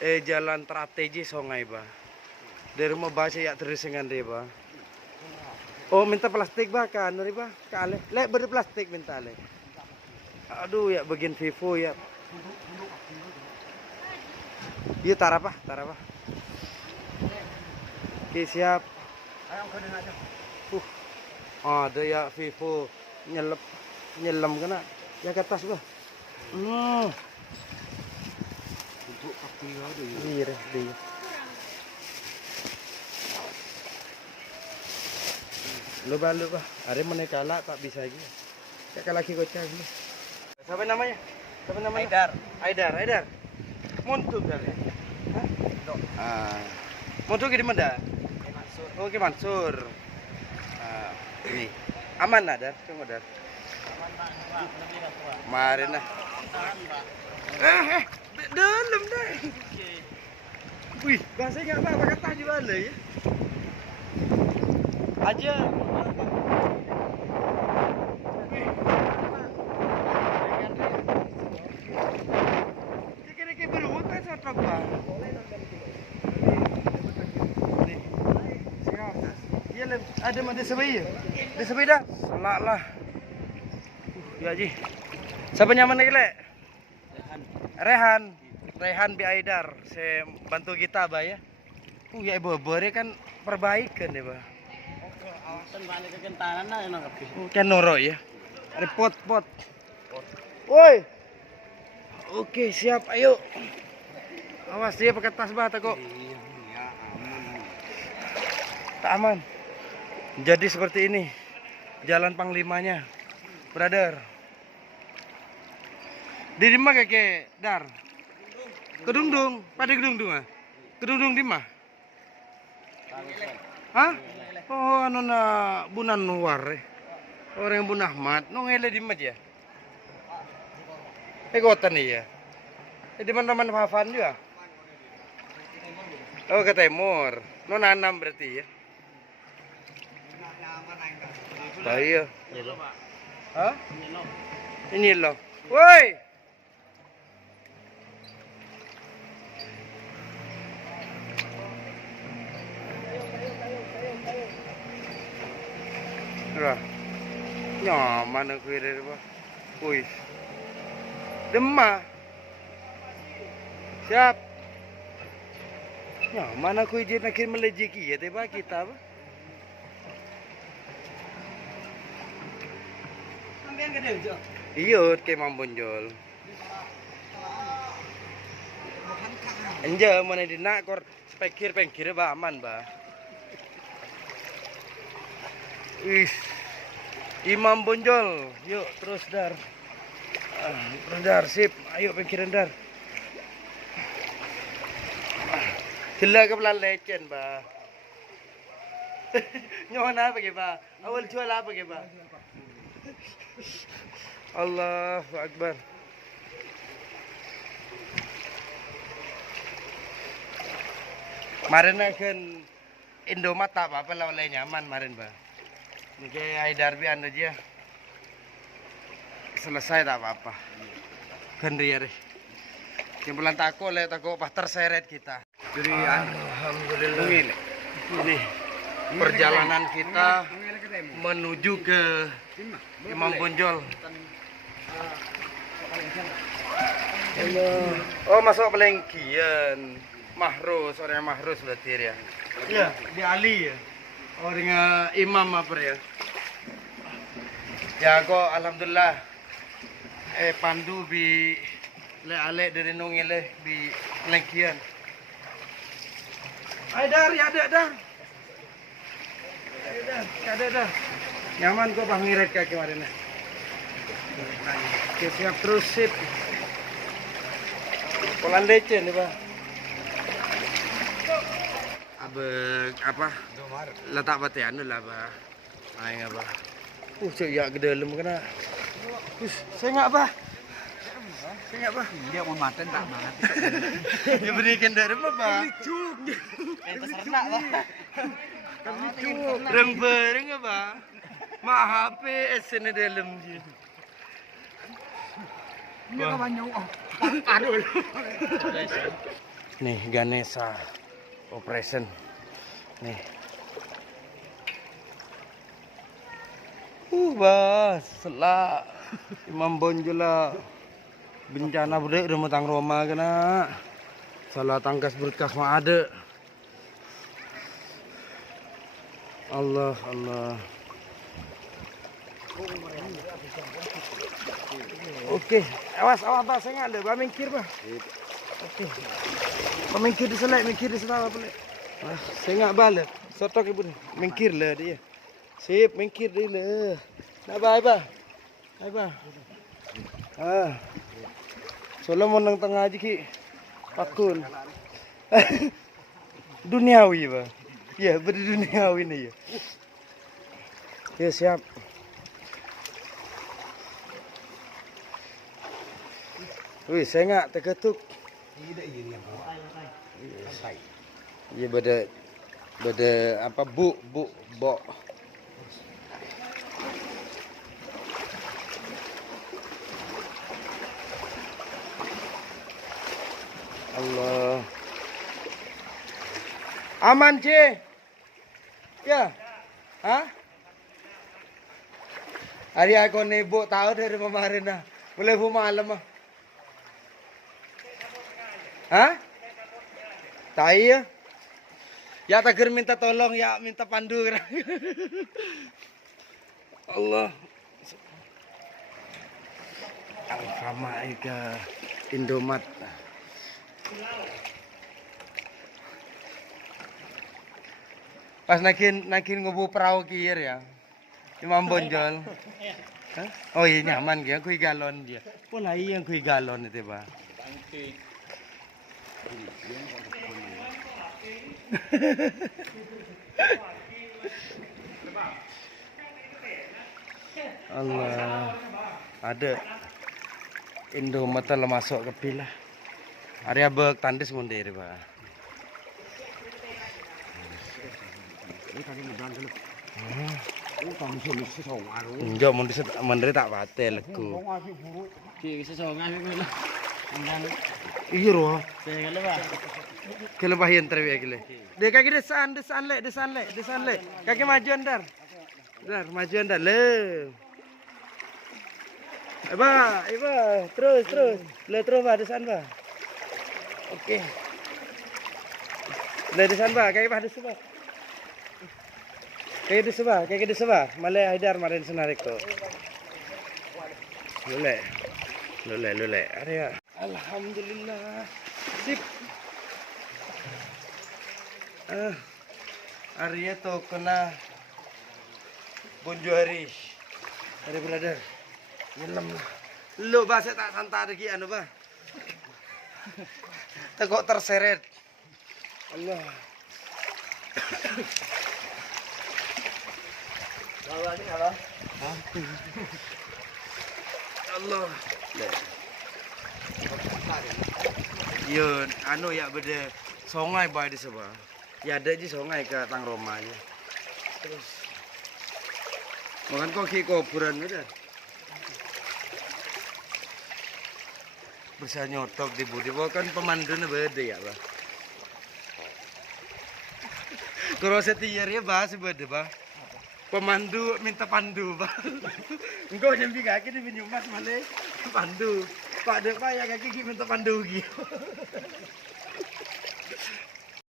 jalan strategi sungai bah. Dari rumah baca ya terus dengan dia bah. Oh minta plastik bah kan dari bah kale. Lek beri plastik minta le. Aduh ya bagian Vivo ya. Iya tara apa? Oke siap. Ada ya Vivo nyelam kena ya ke atas bah. Untuk kaki ada ya. Iya deh. Lupa. Hari mana kalah tak bisa lagi. Kakak lagi kocak ini. Siapa namanya? Aidar. Montu kali. Hah? Montu ke di mana? Mansur. Oh, ke Mansur. Ini. Aman Dar? Tunggu Dar. Aman Pak, lebih dah tua. Kemarin lah. Dalam dah. Wih, bahasanya apa? Apa kata juga ada ya? Aja. Kira-kira berumur kan satu bang. Iya ada mah desa bayi. Desa bayi dah. Salah lah. Ya Ji. Siapa nyaman lagi le? Rehan bi Aidar. Saya bantu kita bah ya. Ya ibu beri kan perbaikan deh bah. Awasan balik ke kentanan lah enak tapi. Kan noro ya. Ada pot. Woi. Oke, siap. Ayo. Awas dia pakai tas bah takut. Iya, aman. Tak aman. Jadi seperti ini. Jalan Panglimanya. Brother. Di mana kakek Dar? Kedungdung. Pada kedungdung ah? Kedungdung di mana? Hah? Oh, anu na bunan nuar orang bunah mat, ngele di mat ya. Kota nih ya. Di mana-mana Hafan juga. Oh ke timur, nanam berarti ya. Bahaya. Hah? Ini loh. Woi. Nyaman aku ini bah. Wih. Demah. Siap. Nyaman aku izin akhir melejeki ya tiba kita bah. Sampean gede aja. Iya kayak Mambonjol. Enja mana dinak kor pengkir bah aman bah. Wih. Imam Bonjol, yuk terus Dar. Dar sip, ayo pikiran Dar. Gila ke pelan lecen, Bah. Nyawan apa ke, Bah? Awal jual apa ke, Bah? Allahu Akbar. Kemarin kan Indomaret tak apa-apa lah oleh nyaman kemarin, Bah. Ini Aidar bi anu aja. Selesai tak apa-apa. Gendri ya, Kimpulan tako pas terseret kita. Jadi Alhamdulillah. Ini perjalanan kita menuju ke Imam Bonjol. Oh, masuk Pelengkian. Mahrus, orang Mahrus berarti ya. Iya, di Ali ya. Orang imam apa ya? Ya kok alhamdulillah pandu bi le dari nongile bi Pelengkian. Aidar ya ada. Ada. Nyaman kok pangiret kaki kemarin. Oke, siap terus sip. Polan lecen nih, Pak. Apa? Letak batian lah, Pak. Aing apa? Cek ya ke dalam kena. Saya enggak, Pak. dia mau maten tak banget. Ya berikan dari apa, Pak? Tersernak lah. Reng-bereng apa? Mak HP SN dalam je. Ini apa banyak? Aduh. Nih Ganesha Operation. Nih. Bas, selak. Imam Bonjola. Bencana budek rumah tang Roma kena. Salah tangkas berkas mah ada. Allah Allah. Oke, awas bah, saya nggak ada, bah mingkir bah. Oke, bah mingkir diselek, mingkir diselek boleh. Saya nggak balik, sotok ibu, mingkir lah dia. Sip, mingkir dia lah. Nah bah, bah. Soalnya mau nang tengah aja ki, pakun. Duniawi bah, ya berduniawi nih ya. Ya siap. Wih, saya nggak terketuk. Iya beda apa bok. Allah. Aman, C. Ya. Hah? Hari aku nebuk tahu dari kemarin nah. Mulai malam ah. Hah? Tai ya? Ya tager minta tolong ya, minta pandu. Allah. Alfamaika Indomat. Pas nakin ngubu perahu kier ya. Imam Bonjol. Hah? Oh iya nyaman ya, kui galon dia. Pola iya yang kui galon itu, Pak. Allah. Ada Indomat telah masuk ke pilah. Area bek tandis mundir, Pak. Enggak mau diset mandiri tak batel leku. Iya roh. Kelebah yang terbiak le. Dia kaki desan le. Kaki maju andar. Dar maju andar le. Iba, terus. Le terus bah desan bah. Oke. Le desan bah, kaki bah desan bah. Kaki disebah, Malay Haidar marin senariko. Lule. Area. Alhamdulillah. Sip. Area to kena bonjoari. Hari brother. Nyelam. Lu bah saya tak santai lagi anu bah. Tegok terseret. Allah. Allah. Yun, anu ya beda songai bay di sebelah. Ya ada je songai ke tang Roma aja. Terus. Makan kok kuburan udah. Bisa nyotok di budi, kan pemandunya beda ya, Bah. Kalau setiernya bahas beda, Bah. Pemandu minta pandu, Pak. Engkau nyambi kaki di Banyumas malah pandu. Pak Dek Pak ya kaki minta pandu gitu.